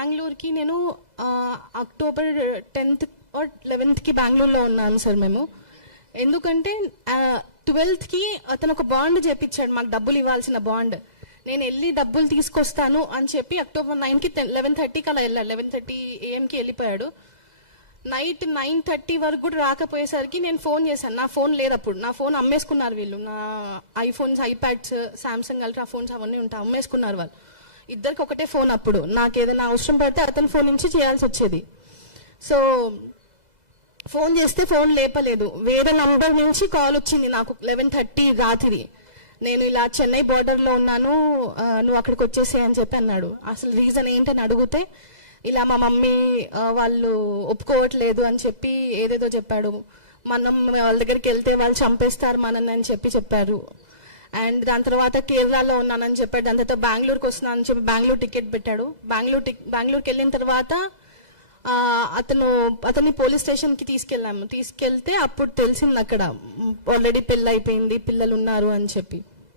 బెంగళూరుకి నేను October 10th or 11th బెంగళూరులో ఉన్నాను సార్ మేము. ఎందుకంటే 12th అతను ఒక బాండ్ చేపించాడు, మాకు డబ్బులు ఇవ్వాల్సిన బాండ్. నేను వెళ్ళి డబ్బులు తీసుకొస్తాను అని చెప్పి అక్టోబర్ 9కి 11:30కి అలా వెళ్ళాను. 11:30 AM వెళ్ళిపోయాడు. నైట్ 9:30 వరకు కూడా రాకపోయేసరికి నేను ఫోన్ చేశాను. నా ఫోన్ లేదు అప్పుడు, నా ఫోన్ అమ్మేసుకున్నారు వీళ్ళు. నా iPhones, iPads, Samsung ultra phones అవన్నీ ఉంటాయి, అమ్మేసుకున్నారు వాళ్ళు. ఇద్దరికి ఒకటే ఫోన్. అప్పుడు నాకు ఏదైనా అవసరం పడితే అతని ఫోన్ నుంచి చేయాల్సి వచ్చేది. సో ఫోన్ చేస్తే ఫోన్ లేపలేదు. వేరే నంబర్ నుంచి కాల్ వచ్చింది నాకు 11:30 రాత్రి. నేను ఇలా చెన్నై బోర్డర్లో ఉన్నాను, నువ్వు అక్కడికి వచ్చేసే అని చెప్పి అన్నాడు. అసలు రీజన్ ఏంటని అడిగితే ఇలా మా మమ్మీ వాళ్ళు ఒప్పుకోవట్లేదు అని చెప్పి ఏదేదో చెప్పాడు. మనం వాళ్ళ దగ్గరికి వెళ్తే వాళ్ళు చంపేస్తారు మనని అని చెప్పారు. అండ్ దాని తర్వాత కేరళలో ఉన్నానని చెప్పాడు. దాని తర్వాత బెంగళూరుకి వస్తున్నానని చెప్పి బెంగళూరు టికెట్ పెట్టాడు. బెంగళూరుకి వెళ్ళిన తర్వాత అతన్ని పోలీస్ స్టేషన్కి తీసుకెళ్తే అప్పుడు తెలిసింది అక్కడ ఆల్రెడీ పెళ్ళి అయిపోయింది, పిల్లలు ఉన్నారు అని చెప్పి.